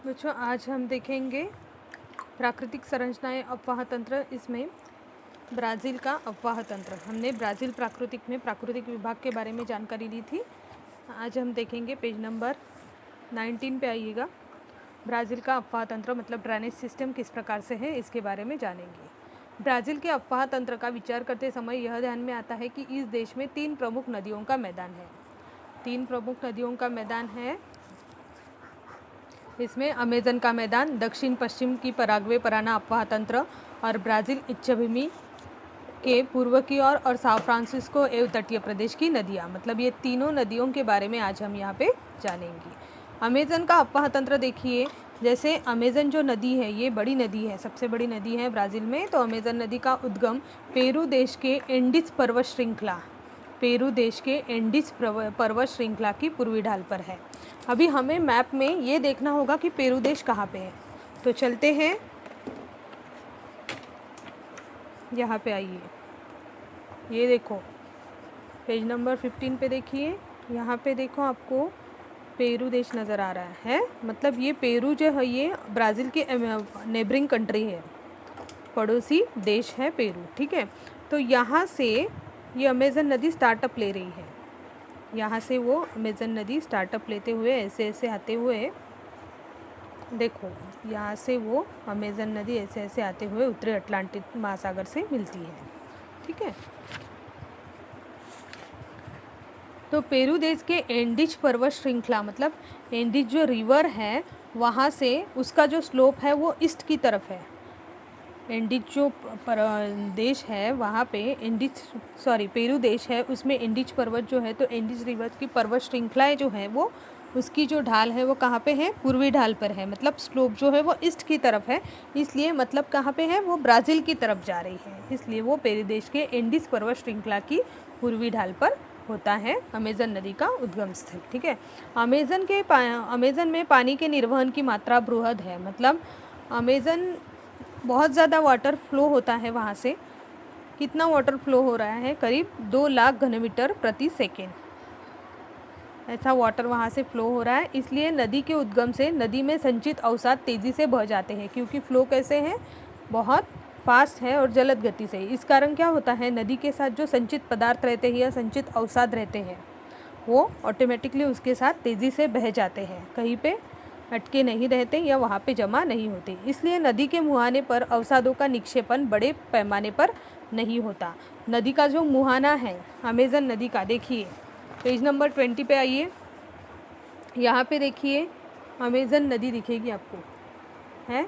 बच्चों आज हम देखेंगे प्राकृतिक संरचनाएं अफवाह तंत्र। इसमें ब्राज़ील का अफवाह तंत्र। हमने ब्राज़ील प्राकृतिक में प्राकृतिक विभाग के बारे में जानकारी ली थी। आज हम देखेंगे पेज नंबर 19 पे आइएगा। ब्राज़ील का अफवाह तंत्र मतलब ड्रेनेज सिस्टम किस प्रकार से है इसके बारे में जानेंगे। ब्राज़ील के अफवाह तंत्र का विचार करते समय यह ध्यान में आता है कि इस देश में 3 प्रमुख नदियों का मैदान है। 3 प्रमुख नदियों का मैदान है। इसमें अमेज़न का मैदान, दक्षिण पश्चिम की पराग्वे पराना अफवाह तंत्र और ब्राज़ील उच्चभूमि के पूर्व की ओर और साओ फ्रांसिस्को एवं तटीय प्रदेश की नदियाँ, मतलब ये तीनों नदियों के बारे में आज हम यहाँ पे जानेंगे। अमेज़न का अफवाह तंत्र देखिए, जैसे अमेज़न जो नदी है ये बड़ी नदी है, सबसे बड़ी नदी है ब्राज़ील में। तो अमेज़न नदी का उद्गम पेरू देश के एंडीज पर्वत श्रृंखला पर्वत श्रृंखला की पूर्वी ढाल पर है। अभी हमें मैप में ये देखना होगा कि पेरू देश कहाँ पे है। तो चलते हैं, यहाँ पे आइए, ये देखो पेज नंबर 15 पे देखिए। यहाँ पे देखो आपको पेरू देश नज़र आ रहा है। मतलब ये पेरू जो है ये ब्राज़ील के नेबरिंग कंट्री है, पड़ोसी देश है पेरू, ठीक है। तो यहाँ से ये अमेज़न नदी स्टार्टअप ले रही है। यहाँ से वो अमेज़न नदी स्टार्टअप लेते हुए ऐसे ऐसे आते हुए, देखो यहाँ से वो अमेज़न नदी ऐसे ऐसे आते हुए उत्तरी अटलांटिक महासागर से मिलती है, ठीक है। तो पेरू देश के एंडीज पर्वत श्रृंखला, मतलब एंडीज जो रिवर है वहाँ से उसका जो स्लोप है वो ईस्ट की तरफ है। एंडीज जो देश है वहाँ पे पेरू देश है, उसमें एंडीज पर्वत जो है, तो एंडीज रिवर की पर्वत श्रृंखलाएँ जो है वो उसकी जो ढाल है वो कहाँ पे है, पूर्वी ढाल पर है। मतलब स्लोप जो है वो ईस्ट की तरफ है, इसलिए मतलब कहाँ पे है, वो ब्राज़ील की तरफ जा रही है, इसलिए वो पेरू देश के एंडीज पर्वत श्रृंखला की पूर्वी ढाल पर होता है अमेज़न नदी का उद्गम स्थल, ठीक है। अमेज़न में पानी के निर्वहन की मात्रा बृहद है। मतलब अमेज़न बहुत ज़्यादा वाटर फ्लो होता है वहाँ से। कितना वाटर फ्लो हो रहा है, करीब 2 लाख घनमीटर प्रति सेकेंड ऐसा वाटर वहाँ से फ्लो हो रहा है। इसलिए नदी के उद्गम से नदी में संचित अवसाद तेज़ी से बह जाते हैं, क्योंकि फ्लो कैसे है, बहुत फास्ट है और जलद गति से। इस कारण क्या होता है, नदी के साथ जो संचित पदार्थ रहते हैं या संचित अवसाद रहते हैं वो ऑटोमेटिकली उसके साथ तेज़ी से बह जाते हैं, कहीं पे अटके नहीं रहते या वहाँ पे जमा नहीं होते। इसलिए नदी के मुहाने पर अवसादों का निक्षेपण बड़े पैमाने पर नहीं होता। नदी का जो मुहाना है अमेज़न नदी का, देखिए पेज नंबर 20 पे आइए। यहाँ पे देखिए अमेज़न नदी दिखेगी आपको, है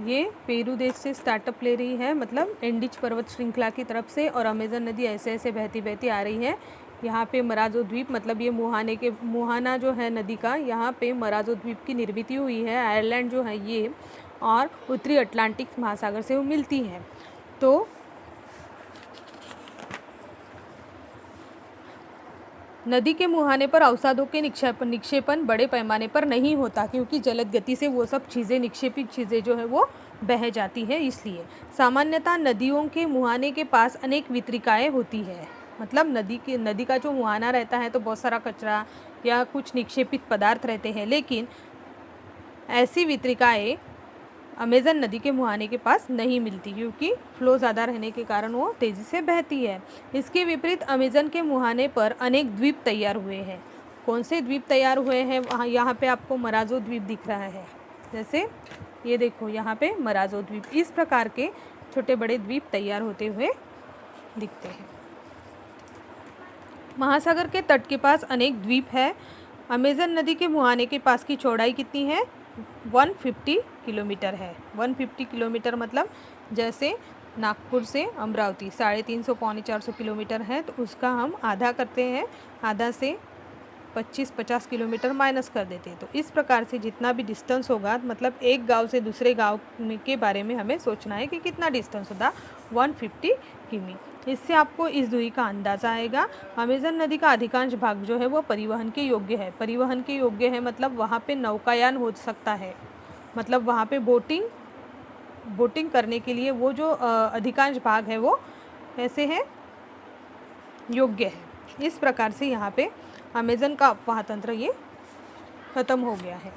ये पेरू देश से स्टार्टअप ले रही है, मतलब एंडीज पर्वत श्रृंखला की तरफ से, और अमेज़न नदी ऐसे ऐसे बहती बहती आ रही है। यहाँ पे मराजो द्वीप, मतलब ये मुहाना जो है नदी का, यहाँ पे मराजो द्वीप की निर्मित हुई है। आयरलैंड जो है ये और उत्तरी अटलांटिक महासागर से वो मिलती है। तो नदी के मुहाने पर अवसादों के निक्षेपण बड़े पैमाने पर नहीं होता, क्योंकि जलद गति से वो सब चीज़ें, निक्षेपित चीज़ें जो है वो बह जाती है। इसलिए सामान्यतः नदियों के मुहाने के पास अनेक वितरिकाएँ होती है। मतलब नदी का जो मुहाना रहता है तो बहुत सारा कचरा या कुछ निक्षेपित पदार्थ रहते हैं, लेकिन ऐसी वितरिकाएँ अमेज़न नदी के मुहाने के पास नहीं मिलती, क्योंकि फ्लो ज़्यादा रहने के कारण वो तेज़ी से बहती है। इसके विपरीत अमेज़न के मुहाने पर अनेक द्वीप तैयार हुए हैं। कौन से द्वीप तैयार हुए हैं, वहाँ यहाँ पे आपको मराजो द्वीप दिख रहा है। जैसे ये देखो यहाँ पे मराजो द्वीप, इस प्रकार के छोटे बड़े द्वीप तैयार होते हुए दिखते हैं। महासागर के तट के पास अनेक द्वीप है। अमेज़न नदी के मुहाने के पास की चौड़ाई कितनी है, 150 किलोमीटर है। 150 किलोमीटर मतलब जैसे नागपुर से अमरावती 350 पौने 400 किलोमीटर है, तो उसका हम आधा करते हैं, आधा से 25-50 किलोमीटर माइनस कर देते हैं। तो इस प्रकार से जितना भी डिस्टेंस होगा, मतलब एक गांव से दूसरे गांव के बारे में हमें सोचना है कि कितना डिस्टेंस होता, 150 किमी। इससे आपको इस दूरी का अंदाज़ा आएगा। अमेज़न नदी का अधिकांश भाग जो है वो परिवहन के योग्य है। परिवहन के योग्य है मतलब वहाँ पे नौकायान हो सकता है, मतलब वहाँ पे बोटिंग करने के लिए वो जो अधिकांश भाग है वो कैसे है, योग्य है। इस प्रकार से यहाँ पे अमेज़न का अफवाह तंत्र ये ख़त्म हो गया है।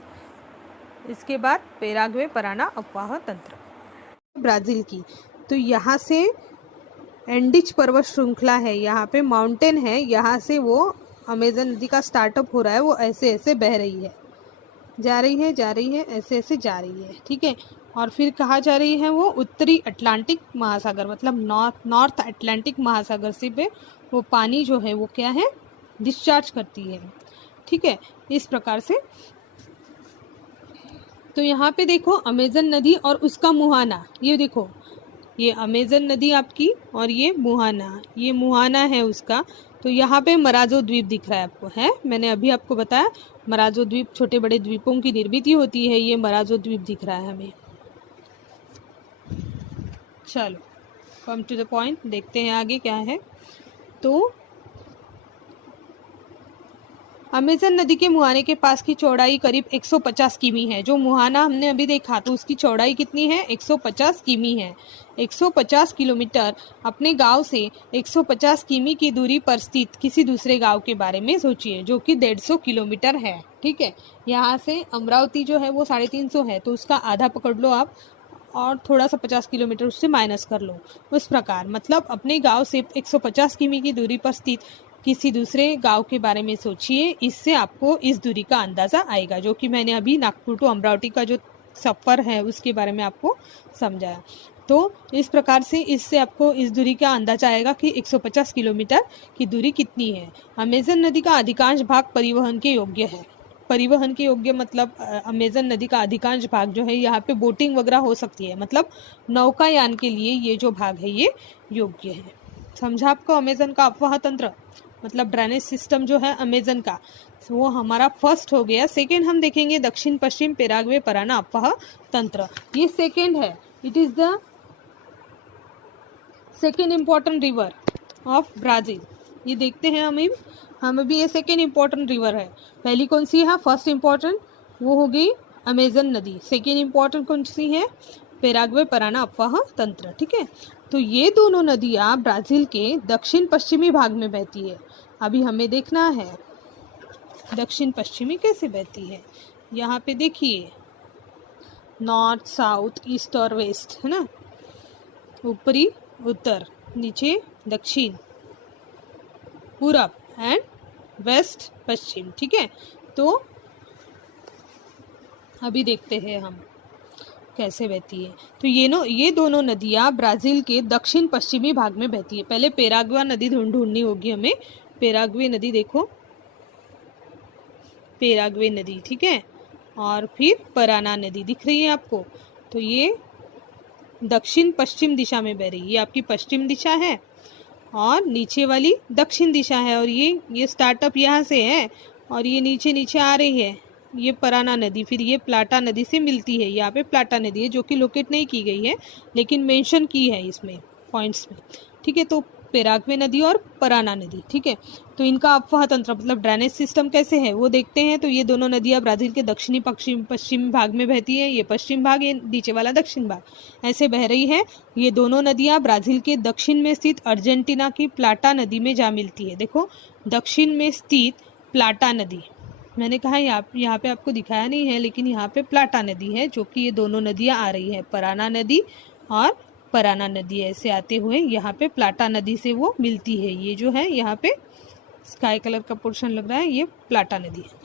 इसके बाद पेराग्वे पराना अपवाह तंत्र ब्राज़ील की। तो यहाँ से एंडीज पर्वत श्रृंखला है, यहाँ पे माउंटेन है, यहाँ से वो अमेजन नदी का स्टार्टअप हो रहा है, वो ऐसे ऐसे बह रही है, जा रही है, ऐसे ऐसे जा रही है, ठीक है। और फिर कहाँ जा रही है वो? उत्तरी अटलांटिक महासागर, मतलब नॉर्थ अटलांटिक महासागर से पे वो पानी जो है वो क्या है? डिस्चार्ज करती है, ठीक है, इस प्रकार से। तो यहाँ पे देखो अमेजन नदी और उसका मुहाना, ये देखो, ये अमेजन नदी आपकी और ये मुहाना है उसका। तो यहाँ पे मराजो द्वीप दिख रहा है आपको, है, मैंने अभी आपको बताया मराजो द्वीप छोटे बड़े द्वीपों की निर्मित होती है, ये मराजो द्वीप दिख रहा है हमें। चलो कम टू द पॉइंट, देखते हैं आगे क्या है। तो अमेजन नदी के मुहाने के पास की चौड़ाई करीब 150 किमी है। जो मुहाना हमने अभी देखा तो उसकी चौड़ाई कितनी है? 150 किमी है। 150 किलोमीटर। अपने गांव से 150 किमी की दूरी पर स्थित किसी दूसरे गांव के बारे में सोचिए, जो कि 150 किलोमीटर है, ठीक है। यहाँ से अमरावती जो है वो 350 है, तो उसका आधा पकड़ लो आप और थोड़ा सा 50 किलोमीटर उससे माइनस कर लो। उस प्रकार मतलब अपने गांव से 150 किमी की दूरी पर स्थित किसी दूसरे गांव के बारे में सोचिए, इससे आपको इस दूरी का अंदाज़ा आएगा, जो कि मैंने अभी नागपुर टू अमरावती का जो सफ़र है उसके बारे में आपको समझाया। तो इस प्रकार से इससे आपको इस दूरी का अंदाजा आएगा कि 150 किलोमीटर की दूरी कितनी है। अमेजन नदी का अधिकांश भाग परिवहन के योग्य है। परिवहन के योग्य मतलब अमेजन नदी का अधिकांश भाग जो है यहाँ पे बोटिंग वगैरह हो सकती है, मतलब नौकायान के लिए ये जो भाग है ये योग्य है। समझा आपको? अमेजन का अपवाह तंत्र मतलब ड्रेनेज सिस्टम जो है अमेजन का, वो हमारा फर्स्ट हो गया। सेकेंड हम देखेंगे दक्षिण पश्चिम पेराग्वे पराना अपवाह तंत्र, ये सेकेंड है। It is the second important river of Brazil. ये देखते हैं हम अभी ये सेकेंड इम्पोर्टेंट रिवर है। पहली कौन सी है? फर्स्ट इम्पोर्टेंट वो हो गई अमेजन नदी। सेकेंड इम्पोर्टेंट कौन सी है? पेराग्वे पराना अपवाह तंत्र, ठीक है। तो ये दोनों नदियाँ ब्राज़ील के दक्षिण पश्चिमी भाग में बहती है। अभी हमें देखना है दक्षिण पश्चिमी कैसे बहती है। यहाँ पे देखिए नॉर्थ साउथ ईस्ट और वेस्ट है ना, ऊपरी उत्तर, नीचे दक्षिण, पूरब एंड वेस्ट पश्चिम, ठीक है। तो अभी देखते हैं हम कैसे बहती है। तो ये दोनों नदियाँ ब्राज़ील के दक्षिण पश्चिमी भाग में बहती है। पहले पेराग्वा नदी ढूंढनी होगी हमें। पेराग्वे नदी देखो, पेराग्वे नदी, ठीक है। और फिर पराना नदी दिख रही है आपको। तो ये दक्षिण पश्चिम दिशा में बह रही है, ये आपकी पश्चिम दिशा है और नीचे वाली दक्षिण दिशा है। और ये स्टार्टअप यहाँ से है और ये नीचे नीचे आ रही है, ये पराना नदी। फिर ये प्लाटा नदी से मिलती है, यहाँ पे प्लाटा नदी है जो कि लोकेट नहीं की गई है लेकिन मेंशन की है इसमें पॉइंट्स में, ठीक है। तो पेराग्वे नदी और पराना नदी, ठीक है। तो इनका अपवाह तंत्र मतलब ड्रेनेज सिस्टम कैसे है वो देखते हैं। तो ये दोनों नदियाँ ब्राज़ील के दक्षिणी पश्चिम भाग में बहती है। ये पश्चिम भाग, ये नीचे वाला दक्षिण भाग, ऐसे बह रही है। ये दोनों नदियाँ ब्राज़ील के दक्षिण में स्थित अर्जेंटीना की प्लाटा नदी में जा मिलती है। देखो दक्षिण में स्थित प्लाटा नदी, मैंने कहा यहाँ पे आपको दिखाया नहीं है लेकिन यहाँ पे प्लाटा नदी है, जो कि ये दोनों नदियाँ आ रही है, पराना नदी और पराना नदी ऐसे आते हुए यहाँ पे प्लाटा नदी से वो मिलती है। ये जो है यहाँ पे स्काई कलर का पोर्शन लग रहा है, ये प्लाटा नदी है।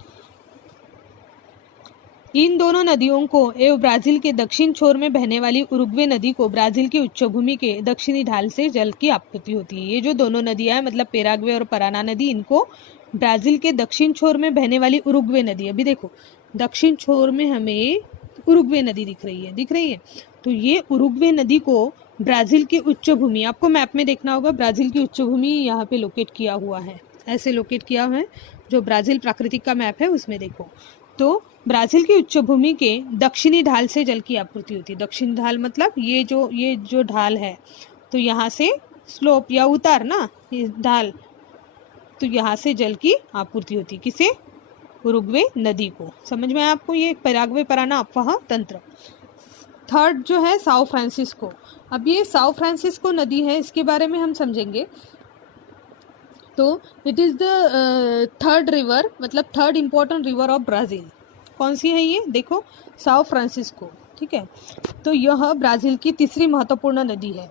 इन दोनों नदियों को एवं ब्राज़ील के दक्षिण छोर में बहने वाली उरुग्वे नदी को ब्राज़ील की उच्चभूमि के दक्षिणी ढाल से जल की आपूर्ति होती है। ये जो दोनों नदियाँ हैं मतलब पेराग्वे और पराना नदी, इनको ब्राज़ील के दक्षिण छोर में बहने वाली उरुग्वे नदी, अभी देखो दक्षिण छोर में हमें उरुग्वे नदी दिख रही है। तो ये उरुग्वे नदी को ब्राज़ील की उच्चभूमि, आपको मैप में देखना होगा, ब्राज़ील की उच्चभूमि यहाँ पे लोकेट किया हुआ है, ऐसे लोकेट किया हुआ है। जो ब्राज़ील प्राकृतिक का मैप है उसमें देखो, तो ब्राज़ील की उच्चभूमि के दक्षिणी ढाल से जल की आपूर्ति होती है। दक्षिणी ढाल मतलब ये जो ढाल है, तो यहाँ से स्लोप या उतार ना, ये ढाल, तो यहाँ से जल की आपूर्ति होती है किसे? उरुग्वे नदी को। समझ में आया आपको ये पेराग्वे पराना अपवाह तंत्र। थर्ड जो है साओ फ्रांसिस्को। अब ये साओ फ्रांसिस्को नदी है, इसके बारे में हम समझेंगे। तो it is the third river मतलब third important river of Brazil. कौन सी है ये, देखो साओ फ्रांसिस्को, ठीक है। तो यह ब्राज़ील की तीसरी महत्वपूर्ण नदी है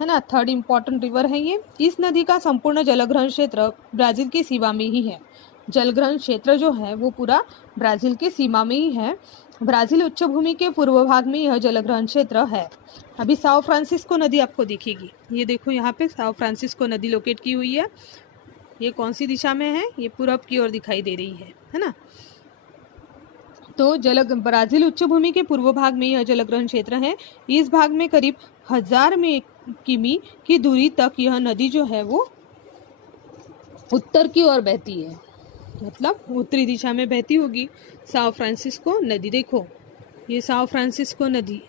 ना, थर्ड इम्पॉर्टेंट रिवर है ये। इस नदी का संपूर्ण जलग्रहण क्षेत्र ब्राज़ील की सीमा में ही है। जलग्रहण क्षेत्र जो है वो पूरा ब्राज़ील की सीमा में ही है। ब्राज़ील उच्च भूमि के पूर्व भाग में यह जलग्रहण क्षेत्र है। अभी साओ फ्रांसिस्को नदी आपको दिखेगी, ये देखो यहाँ पे साओ फ्रांसिस्को नदी लोकेट की हुई है। ये कौन सी दिशा में है, ये पूरब की ओर दिखाई दे रही है ना। तो ब्राज़ील उच्च भूमि के पूर्व भाग में यह जलग्रहण क्षेत्र है। इस भाग में करीब 1000 किमी की दूरी तक यह नदी जो है वो उत्तर की ओर बहती है, मतलब उत्तरी दिशा में बहती होगी। साओ फ्रांसिस्को नदी देखो, ये साओ फ्रांसिस्को नदी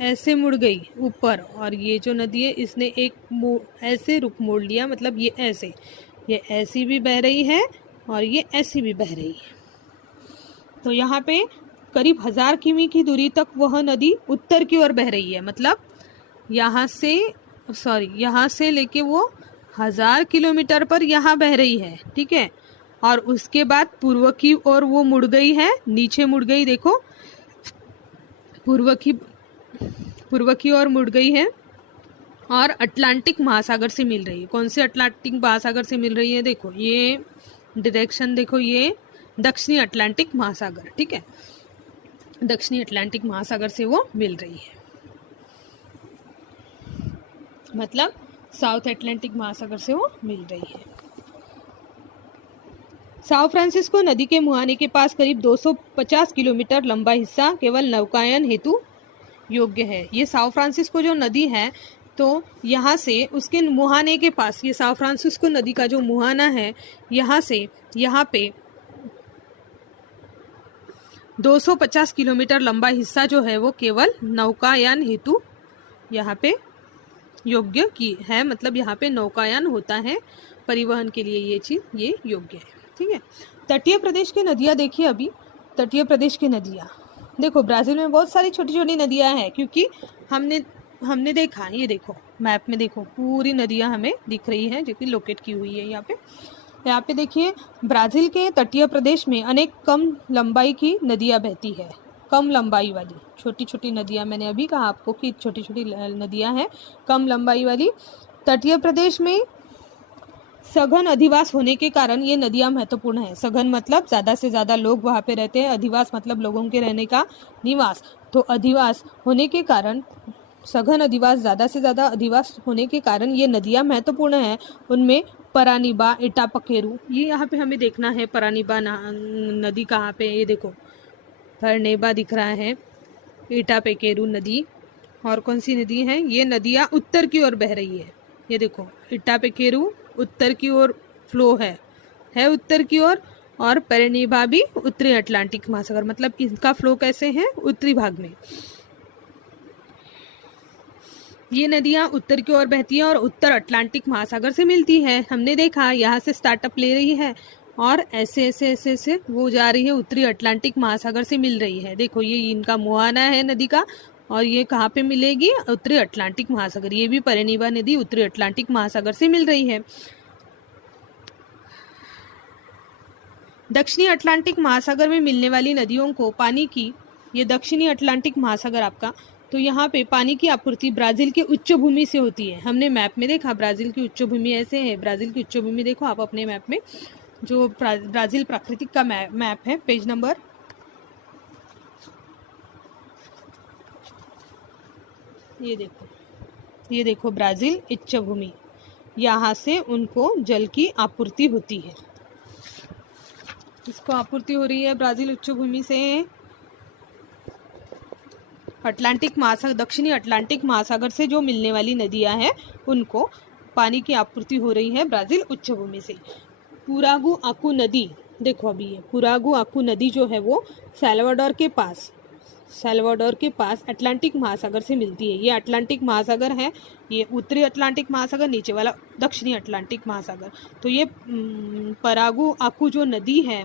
ऐसे मुड़ गई ऊपर, और ये जो नदी है इसने एक ऐसे रुख मोड़ लिया, मतलब ये ऐसी भी बह रही है और ये ऐसी भी बह रही है। तो यहाँ पे करीब 1000 किमी की दूरी तक वह नदी उत्तर की ओर बह रही है, मतलब यहाँ से लेके वो 1000 किलोमीटर पर यहाँ बह रही है, ठीक है। और उसके बाद पूर्व की ओर वो मुड़ गई है, नीचे मुड़ गई, देखो पूर्व की ओर मुड़ गई है और अटलांटिक महासागर से मिल रही है। कौन से अटलांटिक महासागर से मिल रही है, देखो ये डायरेक्शन देखो, ये दक्षिणी अटलांटिक महासागर, ठीक है, दक्षिणी अटलांटिक महासागर से वो मिल रही है, मतलब साउथ अटलांटिक महासागर से वो मिल रही है। साओ फ्रांसिस्को नदी के मुहाने के पास करीब 250 किलोमीटर लंबा हिस्सा केवल नौकायन हेतु योग्य है। ये साओ फ्रांसिस्को जो नदी है, तो यहाँ से उसके मुहाने के पास, ये साओ फ्रांसिस्को नदी का जो मुहाना है, यहाँ से यहाँ पे 250 किलोमीटर लंबा हिस्सा जो है वो केवल नौकायान हेतु यहाँ पे योग्य की है, मतलब यहाँ पे नौकायान होता है, परिवहन के लिए ये चीज़ ये योग्य है, ठीक है। तटीय प्रदेश की नदियाँ देखिए, अभी तटीय प्रदेश की नदियाँ देखो, ब्राज़ील में बहुत सारी छोटी छोटी नदियाँ हैं, क्योंकि हमने देखा, ये देखो मैप में देखो पूरी नदियाँ हमें दिख रही हैं जो कि लोकेट की हुई है यहाँ पे देखिए। ब्राज़ील के तटीय प्रदेश में अनेक कम लंबाई की नदियाँ बहती है, कम लंबाई वाली छोटी छोटी नदियाँ, मैंने अभी कहा आपको कि छोटी छोटी नदियाँ हैं कम लंबाई वाली। तटीय प्रदेश में सघन अधिवास होने के कारण ये नदियाँ महत्वपूर्ण है। सघन मतलब ज़्यादा से ज़्यादा लोग वहाँ पे रहते हैं, अधिवास मतलब लोगों के रहने का निवास। तो अधिवास होने के कारण, सघन अधिवास, ज़्यादा से ज़्यादा अधिवास होने के कारण ये नदियाँ महत्वपूर्ण हैं। उनमें परानिबा, इटापकेरू, ये यहाँ पे हमें देखना है परानिबा नदी कहाँ पे, ये देखो परनेबा दिख रहा है, इटापकेरू नदी, और कौन सी नदी है, ये नदियाँ उत्तर की ओर बह रही है। ये देखो इटापकेरू उत्तर की ओर फ्लो है उत्तर की ओर, और परनेबा भी उत्तरी अटलांटिक महासागर, मतलब इसका फ्लो कैसे है, उत्तरी भाग में। ये नदियाँ उत्तर की ओर बहती हैं और उत्तर अटलांटिक महासागर से मिलती है। हमने देखा यहाँ से स्टार्टअप ले रही है और ऐसे ऐसे ऐसे ऐसे वो जा रही है, उत्तरी अटलांटिक महासागर से मिल रही है। देखो ये इनका मुहाना है नदी का, और ये कहाँ पे मिलेगी, उत्तरी अटलांटिक महासागर। ये भी परनेबा नदी उत्तरी अटलांटिक महासागर से मिल रही है। दक्षिणी अटलांटिक महासागर में मिलने वाली नदियों को पानी की, ये दक्षिणी अटलांटिक महासागर आपका, तो यहाँ पे पानी की आपूर्ति ब्राज़ील के उच्च भूमि से होती है। हमने मैप में देखा ब्राज़ील की उच्च भूमि ऐसे है, ब्राज़ील की उच्च भूमि देखो आप अपने मैप में, जो ब्राज़ील प्राकृतिक का मैप है, पेज नंबर ये देखो ब्राज़ील उच्च भूमि, यहाँ से उनको जल की आपूर्ति होती है। इसको आपूर्ति हो रही है ब्राज़ील उच्च भूमि से अटलांटिक महासागर, दक्षिणी अटलांटिक महासागर से जो मिलने वाली नदियां हैं उनको पानी की आपूर्ति हो रही है ब्राज़ील उच्च भूमि से। पुरागु आकू नदी देखो, अभी ये पुरागु आकू नदी जो है वो सल्वाडोर के पास अटलांटिक महासागर से मिलती है। ये अटलांटिक महासागर है, ये उत्तरी अटलांटिक महासागर, नीचे वाला दक्षिणी अटलांटिक महासागर। तो ये परागु आकू जो नदी है,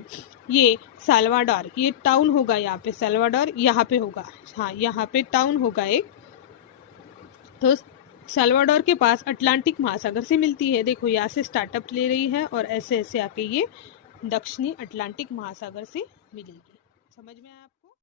ये सल्वाडोर, ये टाउन होगा यहाँ पे, सल्वाडोर यहाँ पे होगा, हाँ यहाँ पे टाउन होगा एक। तो सल्वाडोर के पास अटलांटिक महासागर से मिलती है। देखो यहाँ से स्टार्टअप ले रही है और ऐसे ऐसे आके ये दक्षिणी अटलांटिक महासागर से मिलेगी। समझ में आया आपको?